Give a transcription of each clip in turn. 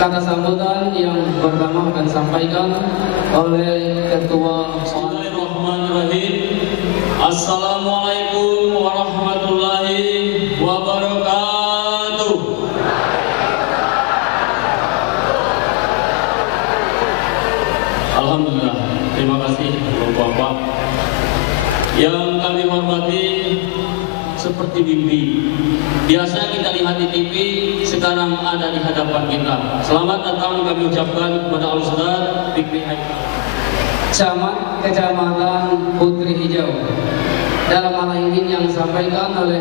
Kata sambutan yang pertama akan disampaikan oleh Ketua. Bismillahirrahmanirrahim. Assalamualaikum warahmatullahi wabarakatuh. Alhamdulillah, terima kasih Bapak yang kami hormati. Seperti mimpi biasa kita lihat di TV, sekarang ada di hadapan kita. Selamat datang kami ucapkan kepada Al-Ustaz Fikri Haikal, Camat Kecamatan Putri Hijau. Dalam hal ini yang disampaikan oleh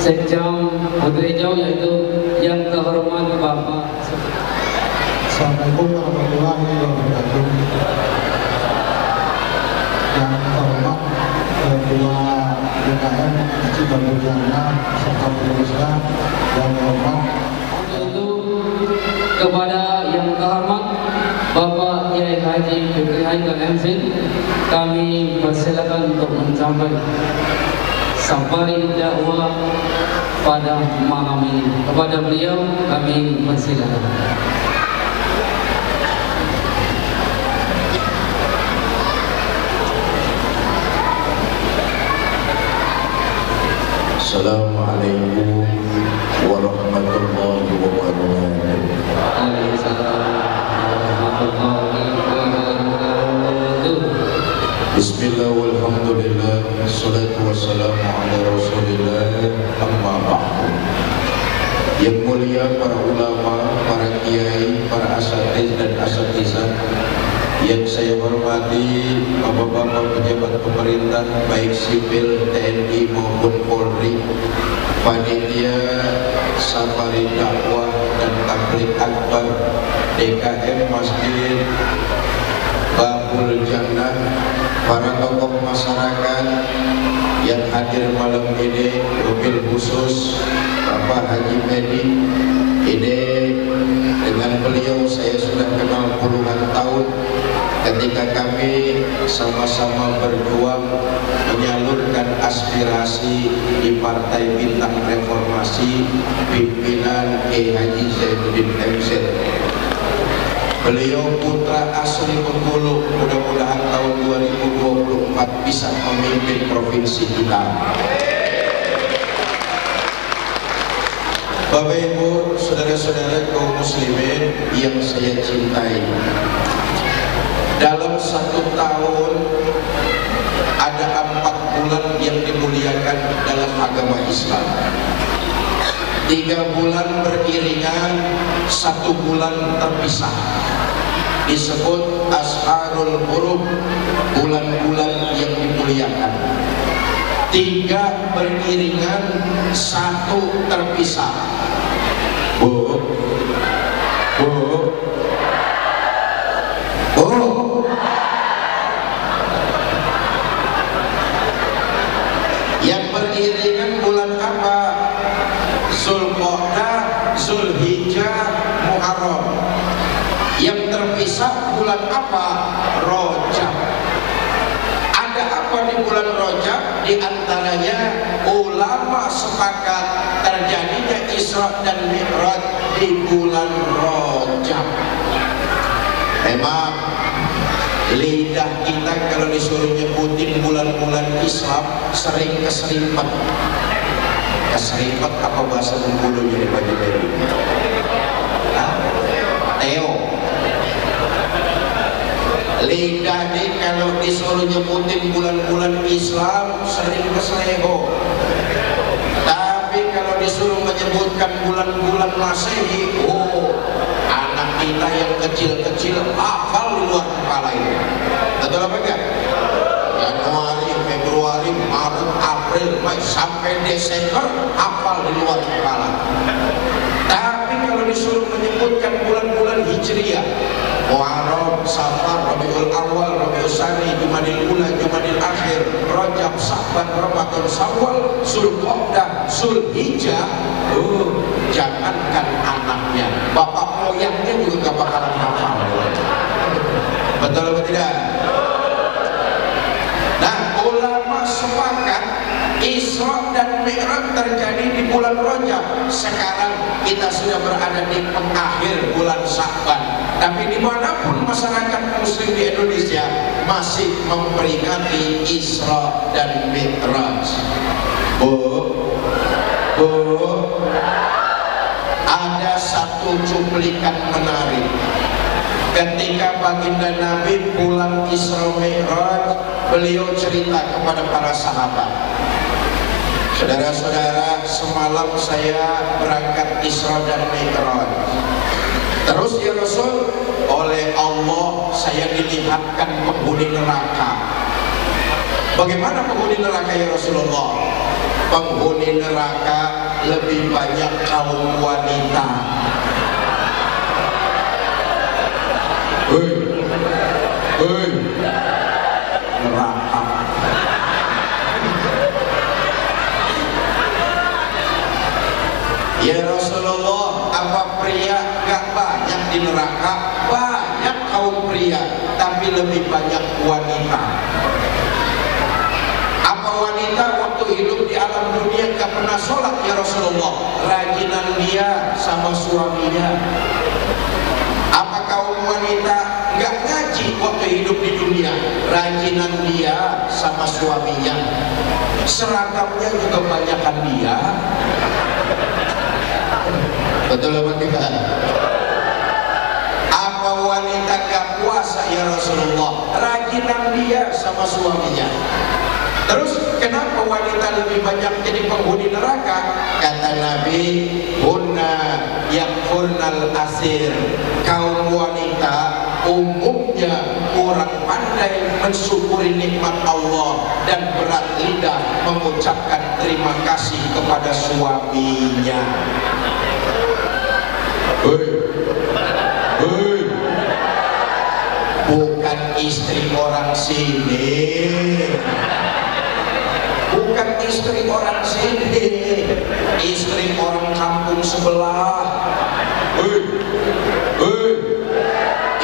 Sekjam Putri Hijau yaitu yang terhormat Bapak. Assalamualaikum warahmatullahi wabarakatuh. Yang terhormat Ketua BKM Haji Babujana serta pengurusnya, yang terhormat itu kepada yang terhormat Bapak Kiai Haji Fikri Haikal MC, kami persilakan untuk menyampaikan safari dakwah pada malam ini. Kepada beliau kami persilakan. Assalamualaikum warahmatullahi wabarakatuh. Bismillah walhamdulillah, salatu wassalamu ala rasulillah, amma ba'du. Yang mulia para ulama, para kiai, para asatiz dan asatizah yang saya hormati, bapak-bapak pejabat pemerintah baik sipil, TNI maupun Polri, panitia safari dakwah dan tabligh akbar DKM Masjid Babul Jannah, para tokoh masyarakat yang hadir malam ini, mobil khusus Bapak Haji Medi. Ini dengan beliau saya sudah kenal puluhan tahun ketika kami sama-sama berjuang menyalurkan aspirasi di Partai Bintang Reformasi pimpinan Kiai Haji Zainuddin MC. Beliau putra asli Bengkulu, mudah-mudahan tahun 2024 bisa memimpin provinsi kita. Bapak Ibu, saudara-saudara kaum muslimin yang saya cintai, dalam 1 tahun ada 4 bulan yang dimuliakan dalam agama Islam. 3 bulan beriringan, 1 bulan terpisah, disebut Asharul Hurum, bulan-bulan yang dimuliakan. 3 beriringan, 1 terpisah. Bu, yang beriringan bulan apa? Zulqa'dah, Zulhijjah, Muharram. Yang terpisah bulan apa? Rajab. Ada apa di bulan Rajab? Di antaranya ulama sepakat terjadinya Isra dan Mi'raj di bulan Rajab. Memang lidah kita kalau disuruh nyebutin bulan-bulan Islam sering keserimpet. Keserimpet apa bahasa Bengkulu jadi baju baru? Teo. Lidah nih kalau disuruh nyebutin bulan-bulan Islam sering keseleho. Tapi kalau disuruh menyebutkan bulan-bulan Masehi, anak kita yang kecil-kecil hafal di luar kepala ini. Betul apa enggak? Januari, Februari, Maret, April, Mei sampai Desember hafal di luar kepala. Tapi kalau disuruh menyebutkan bulan-bulan Hijriah, Muharram, Safar, Rabiul Awal, Rabiul Tsani, Jumadil Ula, Jumadil Akhir, Rajab, Sya'ban, Ramadan, Syawal, Zulqa'dah, Zulhijjah, jangankan anaknya, bapak moyangnya juga gak bakalan hafal. Betul atau tidak? Nah, ulama sepakat Isra dan Mi'raj terjadi di bulan Rajab. Sekarang kita sudah berada di pengakhir bulan Sya'ban. Tapi dimanapun masyarakat Muslim di Indonesia masih memperingati Isra dan Mi'raj. Ada satu cuplikan menarik. Ketika baginda Nabi pulang Isra Mi'raj, beliau cerita kepada para sahabat, saudara-saudara, semalam saya berangkat Isra dan Mi'raj. Terus ya Rasul, oleh Allah saya dilihatkan penghuni neraka. Bagaimana penghuni neraka ya Rasulullah? Penghuni neraka lebih banyak kaum wanita. Neraka. Ya Rasulullah, apa pria gak banyak di neraka? Banyak kaum pria, tapi lebih banyak wanita. Apa wanita waktu hidup di alam dunia gak pernah sholat ya Rasulullah? Rajinan dia sama suaminya. Apa kaum wanita gak ngaji waktu hidup di dunia? Rajinan dia sama suaminya. Seragamnya juga banyakan dia. Betul apa tidak? Apa wanita gak puasa ya Rasulullah? Rajinan dia sama suaminya. Terus kenapa wanita lebih banyak jadi penghuni neraka? Kata Nabi, hunna yakfurnal asir. Kaum wanita umumnya kurang pandai mensyukuri nikmat Allah dan berat lidah mengucapkan terima kasih kepada suaminya. Bukan istri orang sini, bukan istri orang sini, istri orang kampung sebelah.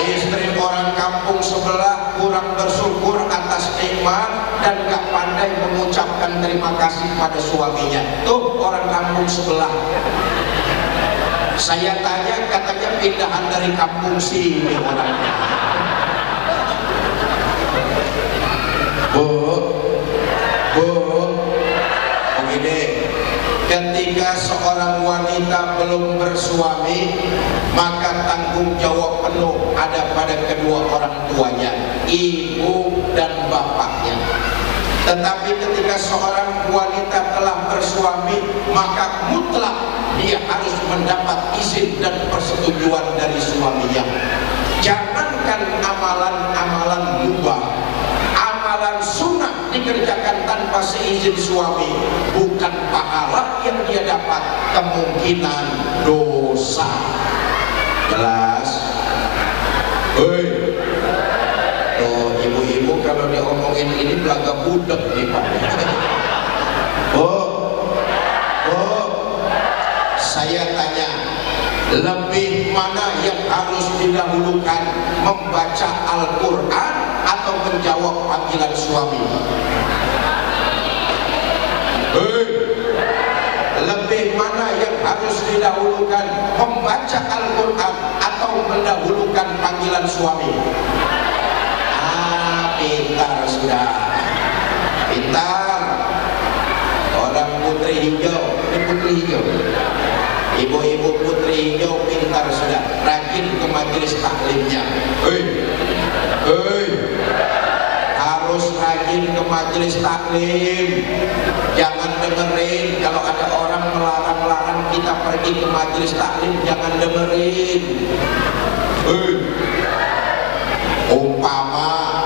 Istri orang kampung sebelah kurang bersyukur atas nikmat dan gak pandai mengucapkan terima kasih pada suaminya. Tuh orang kampung sebelah. Saya tanya, katanya pindahan dari kampung sini orangnya. Begini, ketika seorang wanita belum bersuami, maka tanggung jawab penuh ada pada kedua orang tuanya, ibu dan bapaknya. Tetapi ketika seorang wanita telah bersuami, maka mutlak dia harus mendapat izin dan persetujuan dari suaminya. Jangankan amalan-amalan mubah, amalan sunnah dikerjakan tanpa seizin suami, bukan pahala yang dia dapat, kemungkinan dosa. Jelas? Tuh ibu-ibu kalau diomongin ini belaga budek nih Pak. Saya tanya, lebih mana yang harus didahulukan, membaca Al-Quran atau menjawab panggilan suami? Lebih mana yang harus didahulukan, membaca Al-Quran atau mendahulukan panggilan suami. Pintar sudah, pintar. Orang putri hijau, ini putri hijau. Ibu-ibu putri hijau pintar sudah, rajin ke majelis taklimnya. Harus rajin ke majelis taklim. Jangan dengerin kalau ada orang melarang-larang kita pergi ke majelis taklim, jangan dengerin. Umpama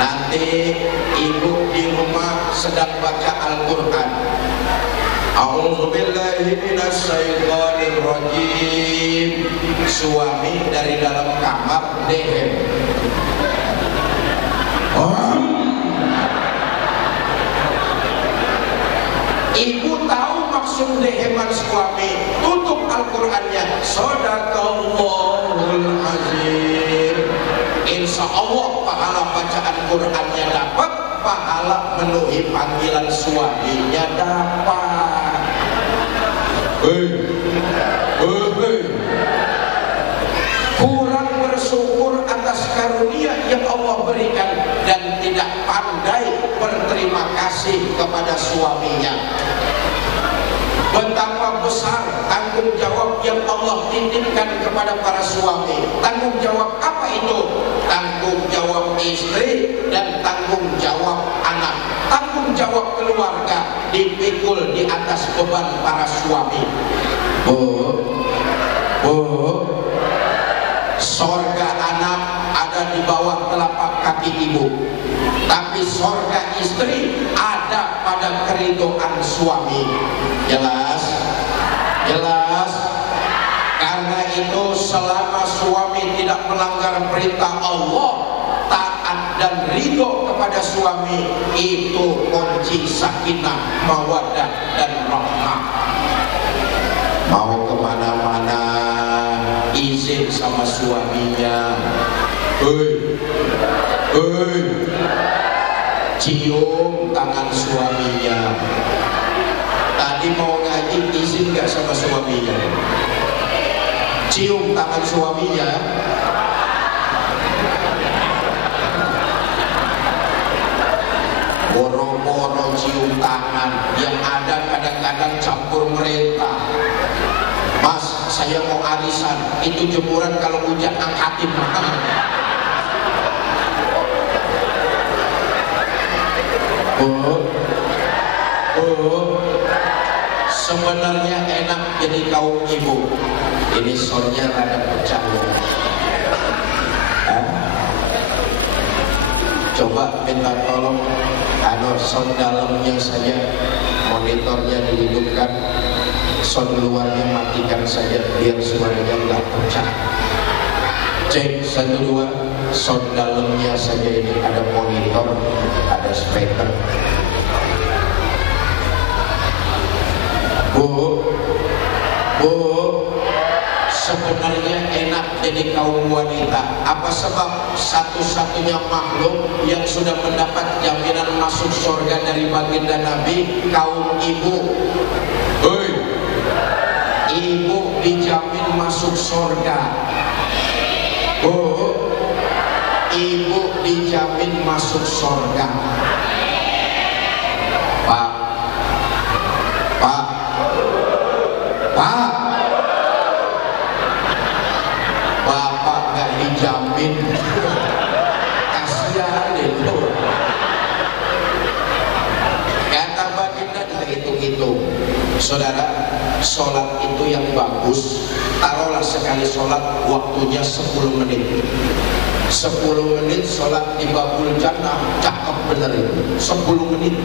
nanti ibu di rumah sedang baca Al-Quran, a'udzubillahi minasyaitonirrajim, suami dari dalam kamar dehem. Ibu tahu maksud deheman suami, tutup Al-Qurannya. Shadaqallahul azim. Insya Allah pahala bacaan Qurannya dapat, pahala memenuhi panggilan suaminya dapat. Kurang bersyukur atas karunia yang Allah berikan dan tidak pandai berterima kasih kepada suaminya. Betapa besar tanggung jawab yang Allah titipkan kepada para suami. Tanggung jawab apa itu? Tanggung jawab istri dan tanggung jawab anak. Tanggung jawab keluarga dipikul di atas beban para suami. Sorga anak ada di bawah telapak kaki ibu, tapi sorga istri ada pada keridoan suami. Jelas? Jelas? Karena itu selama suami tidak melanggar perintah Allah, taat dan ridho kepada suami, itu kunci sakinah, mawaddah dan rahmah. Mau kemana-mana izin sama suaminya. Cium tangan suaminya. Tadi mau ngaji izin gak sama suaminya? Cium tangan suaminya. Boro-boro cium tangan, yang ada kadang-kadang campur merintah. Mas, saya mau arisan, itu jemuran kalau hujan angkatin. Sebenarnya enak jadi kaum ibu. Ini soalnya rada pecah. Coba minta tolong sound dalamnya saja, monitornya dihidupkan, sound luarnya matikan saja biar suaranya nggak pecah. Cek 1 2, sound dalamnya saja, ini ada monitor, ada speaker. Bu, sebenarnya enak jadi kaum wanita. Apa sebab? Satu-satunya makhluk yang sudah mendapat jaminan masuk surga dari baginda Nabi, kaum ibu. Ibu dijamin masuk surga. Ibu dijamin masuk surga. Pak, Bapak nggak dijamin. Kasihan itu. Kata baginda kita hitung-hitung. Saudara, sholat itu yang bagus, taruhlah sekali sholat waktunya 10 menit. 10 menit sholat di babul jannah, cakep bener itu. 10 menit.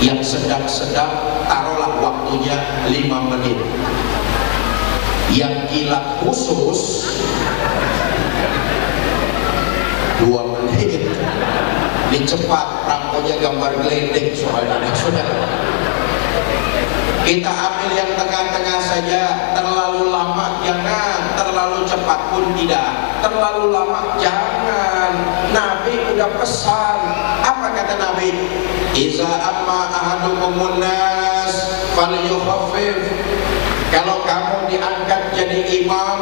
Yang sedang-sedang taruhlah waktunya 5 menit. Yang kilat khusus 2 menit. Ini cepat, ramponya gambar geledek soalnya. Saudara, kita ambil yang tengah-tengah saja. Terlalu lama jangan, terlalu cepat pun tidak. Terlalu lama jangan. Nabi udah pesan. Apa kata Nabi? Iza amma ahadukumun nas falyukhaffif. Kalau kamu diangkat jadi imam,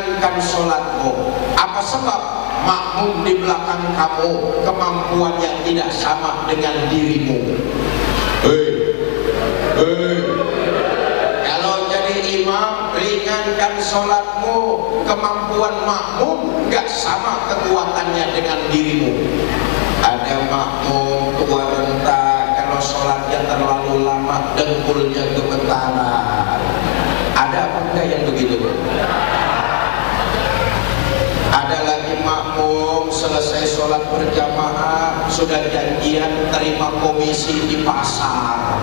ringankan sholatmu. Apa sebab? Makmum di belakang kamu kemampuannya tidak sama dengan dirimu. Kalau jadi imam, ringankan sholatmu. Kemampuan makmum nggak sama kekuatannya dengan dirimu. Ada makmum tua renta, kalau sholatnya terlalu lama dengkulnya gemetaran. Ada apa enggak yang begitu? Ada lagi makmum selesai sholat berjamaah sudah janjian terima komisi di pasar.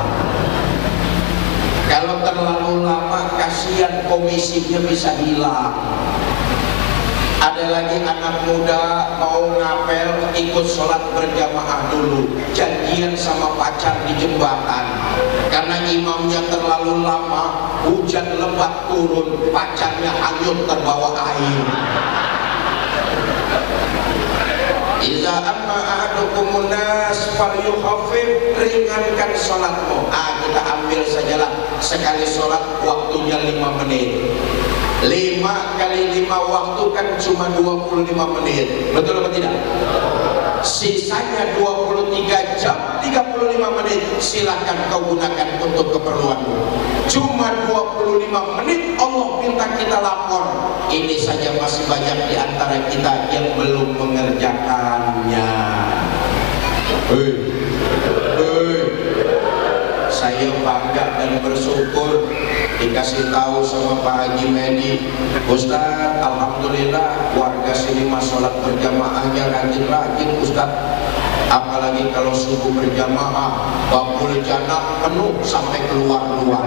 Kalau terlalu lama kasihan komisinya bisa hilang. Ada lagi anak muda mau ngapel ikut sholat berjamaah dulu, janjian sama pacar di jembatan. Karena imamnya terlalu lama, hujan lebat turun, pacarnya hanyut terbawa air. Iza amma ahadukumun nas falyukhaffif, ringankan sholatmu. Kita ambil sajalah sekali sholat waktunya 5 menit. 5 kali 5 waktu kan cuma 25 menit. Betul atau tidak? Sisanya 23 jam 35 menit silakan kau gunakan untuk keperluanmu. Cuma 25 menit Allah minta kita lapor. Ini saja masih banyak di antara kita yang belum mengerjakannya. Saya bangga dan bersyukur dikasih tahu sama Pak Haji Medi, Ustaz, alhamdulillah warga sini mah sholat berjamaahnya rajin-rajin Ustaz. Apalagi kalau subuh berjamaah, bakul jannah penuh sampai keluar-luar.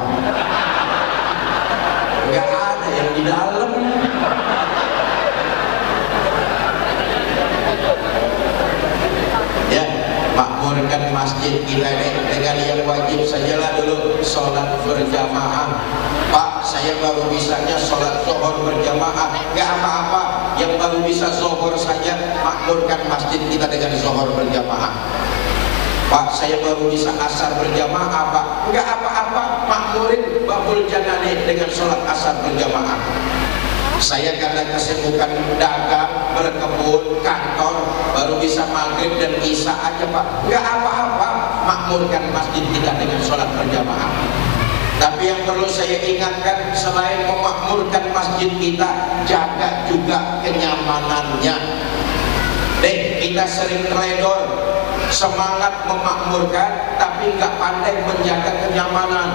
Nggak ada yang di dalam. Ya, makmurkan masjid kita ini dengan yang wajib sajalah dulu sholat berjamaah. Pak, saya baru bisanya sholat zuhur berjamaah. Nggak apa-apa, yang baru bisa zuhur saja makmurkan masjid kita dengan zuhur berjamaah. Pak, saya baru bisa asar berjamaah, Pak. Nggak apa-apa, makmurin bakul jannah dengan sholat asar berjamaah. Saya karena kesibukan dagang, berkebun, kantor, baru bisa maghrib dan isya aja Pak. Nggak apa-apa, makmurkan masjid kita dengan sholat berjamaah. Tapi yang perlu saya ingatkan, selain memakmurkan masjid kita, jaga juga kenyamanannya. Kita sering teledor, semangat memakmurkan, tapi nggak pandai menjaga kenyamanan.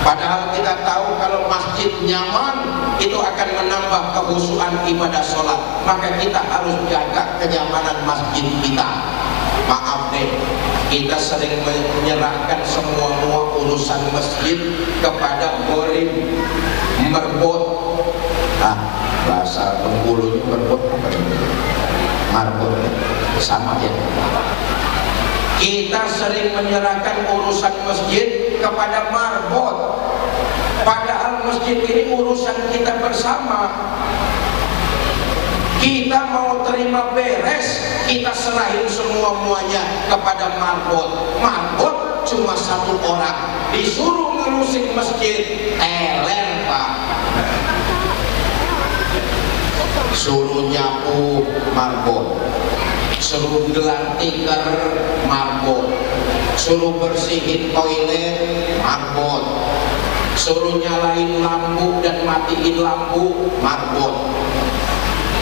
Padahal kita tahu kalau masjid nyaman, itu akan menambah kekhusyuan ibadah sholat. Maka kita harus jaga kenyamanan masjid kita. Maaf deh, kita sering menyerahkan semua urusan masjid kepada boring, merbot. Bahasa Bengkulunya merbot apa ini? Marbot, sama ya. Kita sering menyerahkan urusan masjid kepada marbot. Padahal masjid ini urusan kita bersama. Kita mau terima beres, kita serahin semua-muanya kepada marbot. Marbot cuma satu orang, disuruh ngurusin masjid, teler Pak. Suruh nyapu marbot, suruh gelar tikar marbot, suruh bersihin toilet marbot, suruh nyalain lampu dan matiin lampu marbot,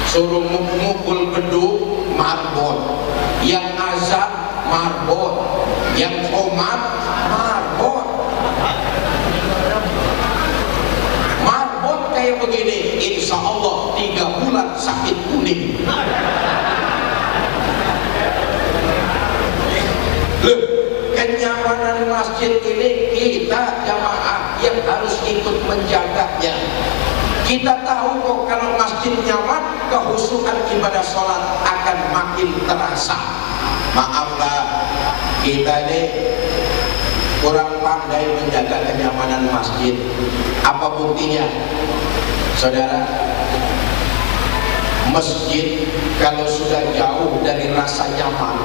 suruh mukul beduk marbot, yang azan marbot, yang qomat marbot. Marbot kayak begini, insya Allah 3 bulan sakit kuning. Loh, kenyamanan masjid ini kita jamaah yang harus ikut menjaganya. Kita tahu kok kalau masjid nyaman, kekhusyuan ibadah sholat akan makin terasa. Maaflah, kita ini kurang pandai menjaga kenyamanan masjid. Apa buktinya? Saudara, masjid kalau sudah jauh dari rasa nyaman,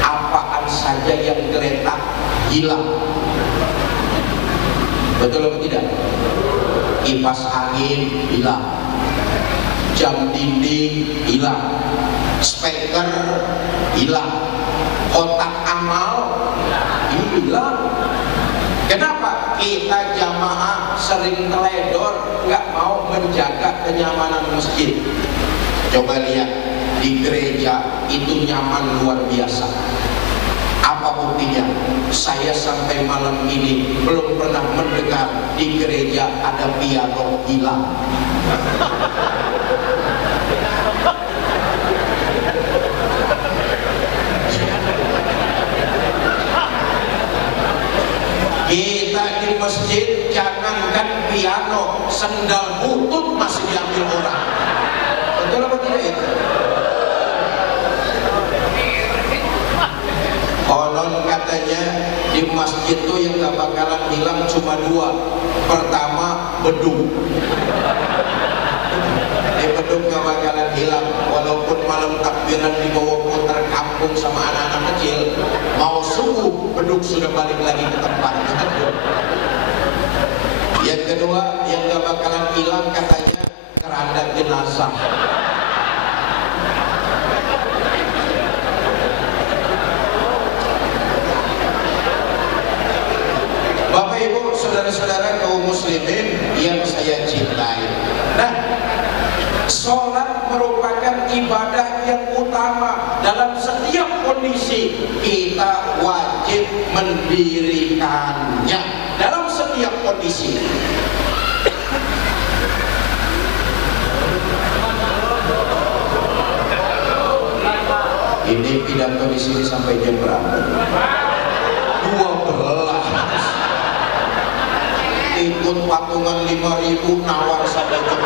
apaan saja yang geletak hilang. Betul atau tidak? Kipas angin hilang, jam dinding hilang, speaker hilang, kotak amal hilang. Kenapa? Kita jamaah sering teledor, nggak mau menjaga kenyamanan masjid. Coba lihat di gereja itu nyaman luar biasa. Apa buktinya? Saya sampai malam ini belum pernah mendengar di gereja ada piano hilang. Kita di masjid jangankan piano, sendal butut masih diambil orang. Betul apa tidak itu? Konon katanya di masjid itu yang gak bakalan hilang cuma dua. Pertama, beduk. Di beduk gak bakalan hilang. Walaupun malam takbiran dibawa putar kampung sama anak-anak kecil, mau subuh beduk sudah balik lagi ke tempat. Yang kedua yang gak bakalan hilang katanya keranda jenazah. Bapak Ibu, saudara-saudara kaum muslimin yang saya cintai. Nah, sholat merupakan ibadah yang utama. Dalam setiap kondisi kita wajib mendirikannya. Dalam setiap kondisi. Ini pidato di sini sampai jam berapa? 12. Ikut patungan 5.000 nawar sampai jam 12.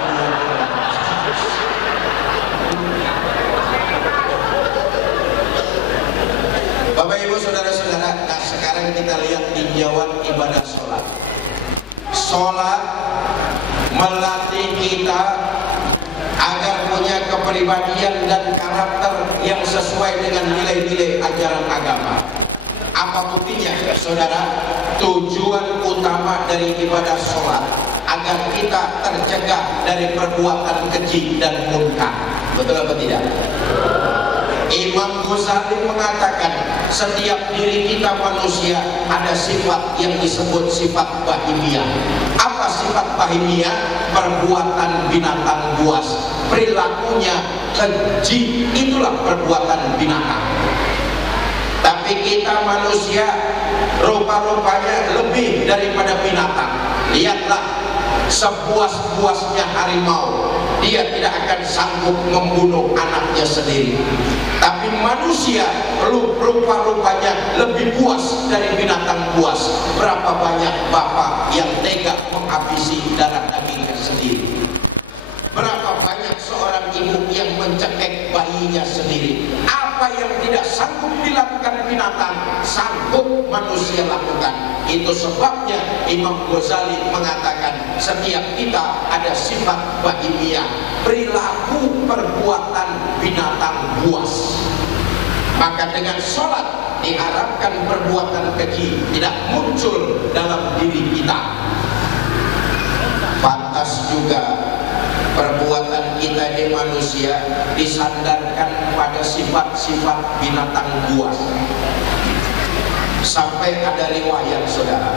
Bapak Ibu saudara-saudara, nah sekarang kita lihat tinjauan ibadah sholat. Sholat melatih kita agar punya kepribadian dan karakter yang sesuai dengan nilai-nilai ajaran agama. Apa buktinya, saudara? Tujuan utama dari ibadah sholat agar kita tercegah dari perbuatan keji dan munkar. Betul apa tidak? Imam Ghazali mengatakan setiap diri kita manusia ada sifat yang disebut sifat bahimiyah. Apa sifat bahimiyah? Perbuatan binatang buas, perilakunya keji, itulah perbuatan binatang. Tapi kita manusia rupa-rupanya lebih daripada binatang. Lihatlah sepuas-puasnya harimau, dia tidak akan sanggup membunuh anaknya sendiri. Tapi manusia rupa-rupanya lebih puas dari binatang buas. Berapa banyak bapak yang tega menghabisi darah dagingnya sendiri? Berapa banyak seorang ibu yang mencekik bayinya sendiri? Apa yang tidak sanggup dilakukan binatang, sanggup manusia lakukan. Itu sebabnya Imam Ghazali mengatakan setiap kita ada sifat bahimiyah, perilaku perbuatan binatang buas. Maka dengan sholat diharapkan perbuatan keji tidak muncul dalam diri kita. Pantas juga perbuatan kita di manusia disandarkan pada sifat-sifat binatang buas. Sampai ada riwayat, saudara,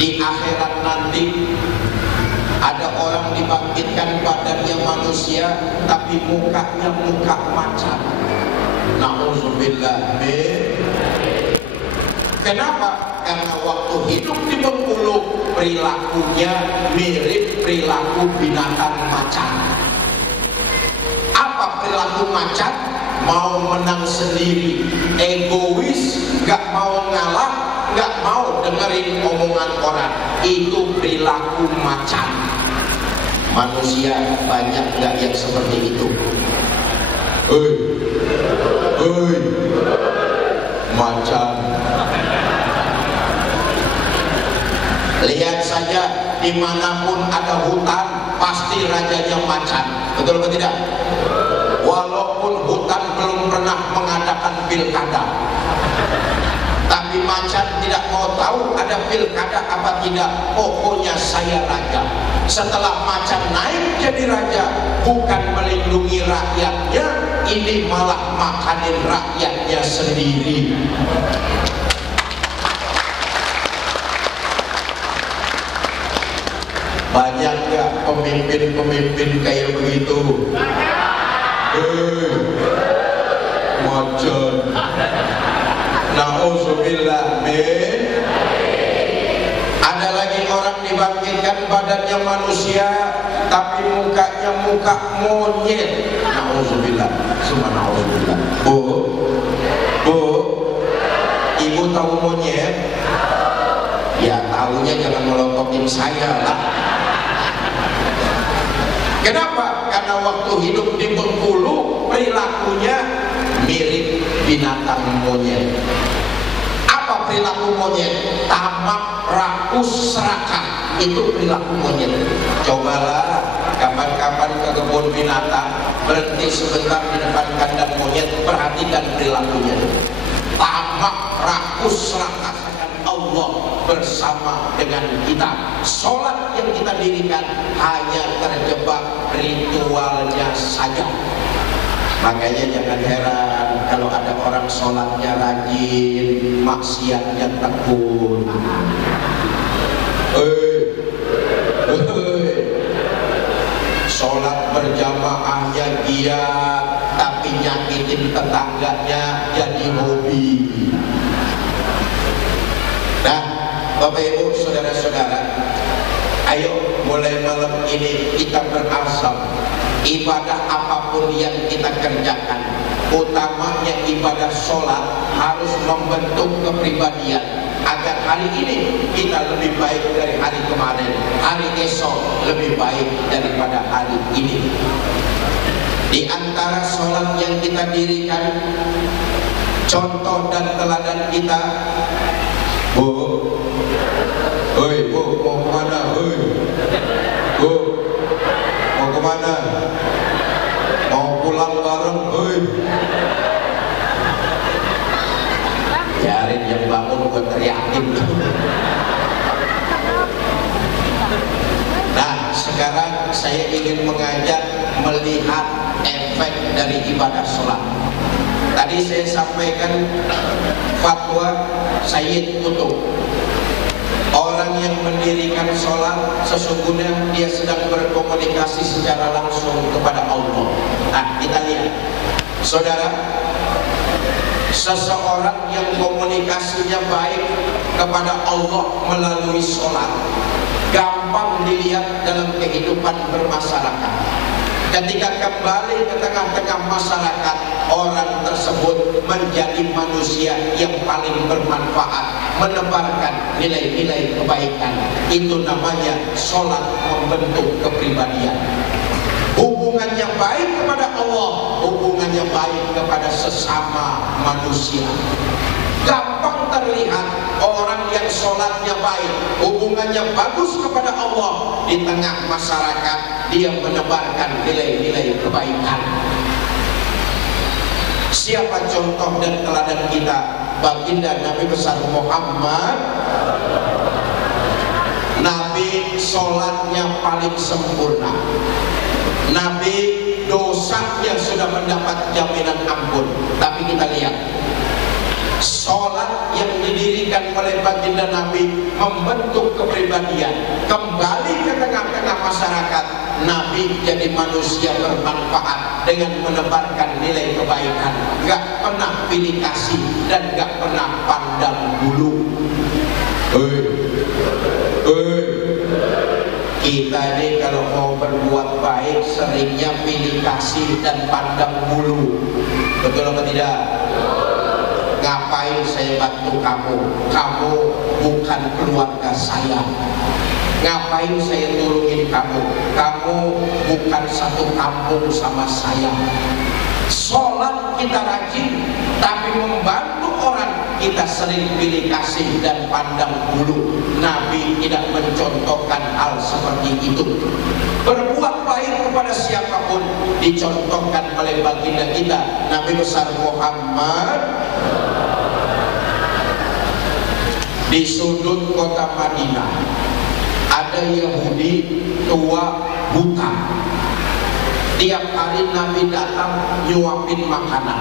di akhirat nanti ada orang dibangkitkan badannya manusia tapi mukanya muka macan. Nauzubillah. Kenapa? Karena waktu hidup di Bengkulu perilakunya mirip perilaku binatang macan. Apa perilaku macan? Mau menang sendiri, egois, gak mau ngalah, gak mau dengerin omongan orang. Itu perilaku macan. Manusia banyak gak yang seperti itu? Hei, macan. Lihat saja, dimanapun ada hutan pasti rajanya macan. Betul atau tidak? Walaupun hutan belum pernah mengadakan pilkada, tapi macan tidak mau tahu tahu ada pilkada apa tidak, pokoknya saya raja. Setelah macan naik jadi raja, bukan melindungi rakyatnya, ini malah makanin rakyatnya sendiri. Banyak gak pemimpin-pemimpin kayak begitu? Macan. Nauzubillah min. Ada lagi orang dibangkitkan badannya manusia tapi mukanya muka monyet. Nauzubillah. Subhanallah. Bu, ibu tahu monyet? Ya tahunya jangan melontokin saya lah. Kenapa? Karena waktu hidup di Bengkulu perilakunya mirip binatang monyet. Apa perilaku monyet? Tamak, rakus, serakah. Itu perilaku monyet. Cobalah kapan-kapan ke kebun binatang, berhenti sebentar di depan kandang monyet, perhatikan perilakunya. Tamak, rakus, serakah. Allah bersama dengan kita. Sholat yang kita dirikan hanya terjebak ritualnya saja. Makanya jangan heran kalau ada orang sholatnya rajin, maksiatnya tekun. Sholat berjamaahnya giat, tapi nyakitin tetangganya jadi hobi. Nah, Bapak Ibu, saudara-saudara, ayo mulai malam ini kita berazam. Ibadah apapun yang kita kerjakan, utamanya ibadah sholat, harus membentuk kepribadian agar hari ini kita lebih baik dari hari kemarin, hari esok lebih baik daripada hari ini. Di antara sholat yang kita dirikan, contoh dan teladan kita. Bu, mau kemana? Bu, mau kemana? Mau pulang bareng? Biarin yang bangun gue teriakin. Nah, sekarang saya ingin mengajak melihat efek dari ibadah sholat. Tadi saya sampaikan fatwa Sayyid Qutb. Orang yang mendirikan sholat sesungguhnya dia sedang berkomunikasi secara langsung kepada Allah. Nah, kita lihat, saudara, seseorang yang komunikasinya baik kepada Allah melalui sholat gampang dilihat dalam kehidupan bermasyarakat. Ketika kembali ke tengah-tengah masyarakat, orang tersebut menjadi manusia yang paling bermanfaat, menebarkan nilai-nilai kebaikan. Itu namanya sholat membentuk kepribadian. Hubungannya baik kepada Allah, hubungannya baik kepada sesama manusia. Gampang terlihat orang yang sholatnya baik, hubungannya bagus kepada Allah, di tengah masyarakat dia menebarkan nilai-nilai kebaikan. Siapa contoh dan teladan kita? Baginda Nabi besar Muhammad. Nabi sholatnya paling sempurna. Nabi dosanya sudah mendapat jaminan ampun. Tapi kita lihat, sholat yang didirikan oleh baginda Nabi membentuk kepribadian. Kembali ke tengah-tengah masyarakat, Nabi jadi manusia bermanfaat dengan menebarkan nilai kebaikan. Gak pernah pilih kasih dan gak pernah pandang bulu. Kita ini kalau mau berbuat baik seringnya pilih kasih dan pandang bulu. Betul apa tidak? Ngapain saya bantu kamu? Kamu bukan keluarga saya. Ngapain saya tolongin kamu? Kamu bukan satu kampung sama saya. Sholat kita rajin, tapi membantu orang kita sering pilih kasih dan pandang bulu. Nabi tidak mencontohkan hal seperti itu. Berbuat baik kepada siapapun dicontohkan oleh baginda kita Nabi besar Muhammad. di sudut kota Madinah ada Yahudi tua buta. Tiap hari Nabi datang nyuapin makanan.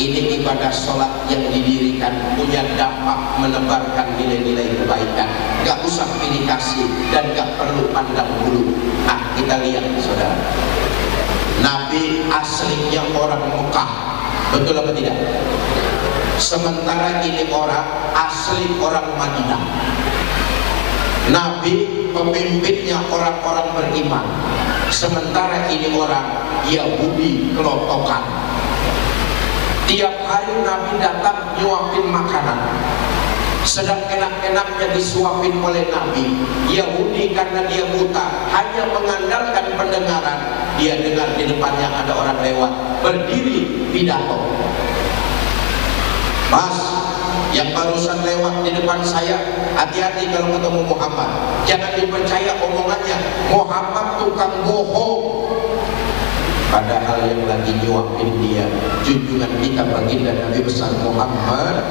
Ini ibadah sholat yang didirikan punya dampak menebarkan nilai-nilai kebaikan. Gak usah pilih kasih dan gak perlu pandang bulu. Nah, kita lihat saudara, Nabi aslinya orang Mekah, betul apa tidak? Sementara ini orang asli orang Madinah. Nabi pemimpinnya orang-orang beriman, sementara ini orang Yahudi kelotokan. Tiap hari Nabi datang nyuapin makanan, sedang enak-enaknya disuapin oleh Nabi. Yahudi karena dia buta hanya mengandalkan pendengaran, dia dengar di depannya ada orang lewat, berdiri pidato. Mas, yang barusan lewat di depan saya, hati-hati kalau ketemu Muhammad, jangan dipercaya omongannya. Muhammad tukang bohong. Padahal yang lagi nyuapin dia junjungan kita baginda Nabi besar Muhammad.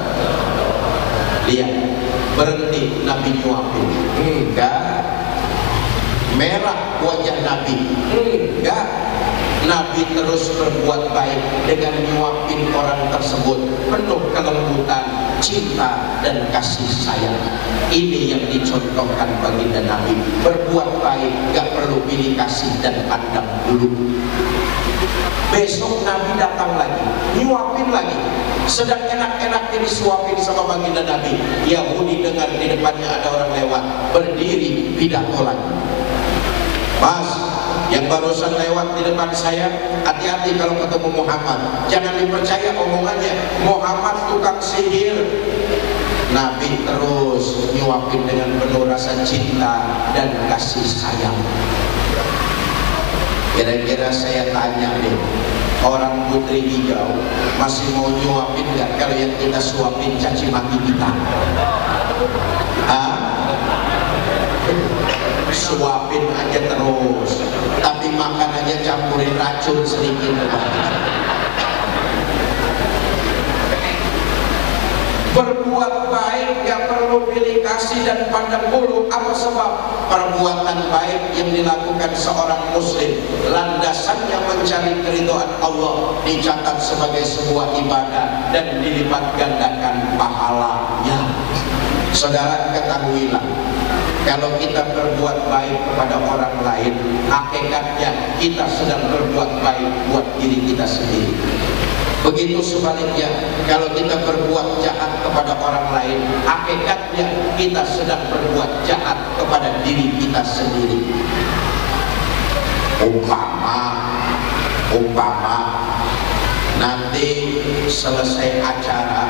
Lihat, berhenti Nabi nyuapin, enggak. Merah wajah Nabi, enggak. Nabi terus berbuat baik dengan nyuapin orang tersebut penuh kelembutan, cinta dan kasih sayang. Ini yang dicontohkan baginda Nabi, berbuat baik, gak perlu pilih kasih dan pandang bulu. Besok Nabi datang lagi, nyuapin lagi, sedang enak-enaknya disuapin sama baginda Nabi. Yahudi dengar di depannya ada orang lewat, berdiri pidato lagi. Mas, yang barusan lewat di depan saya, hati-hati kalau ketemu Muhammad, jangan dipercaya omongannya. Muhammad tukang sihir. Nabi terus nyuapin dengan penuh rasa cinta dan kasih sayang. Kira-kira saya tanya deh, orang Putri Hijau masih mau nyuapin nggak kalau yang kita suapin caci maki kita? Suapin aja terus, tapi makanannya campurin racun sedikit. Berbuat baik gak perlu pilih kasih dan pandang bulu. Apa sebab? Perbuatan baik yang dilakukan seorang muslim, landasannya mencari keridhaan Allah, dicatat sebagai sebuah ibadah dan dilipat gandakan pahalanya. Saudara, ketahuilah, kalau kita berbuat baik kepada orang lain, hakikatnya kita sedang berbuat baik buat diri kita sendiri. Begitu sebaliknya, kalau kita berbuat jahat kepada orang lain, hakikatnya kita sedang berbuat jahat kepada diri kita sendiri. Umpama nanti selesai acara,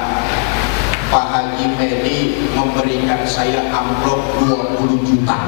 Pak Haji Medi memberikan saya amplop 20 juta.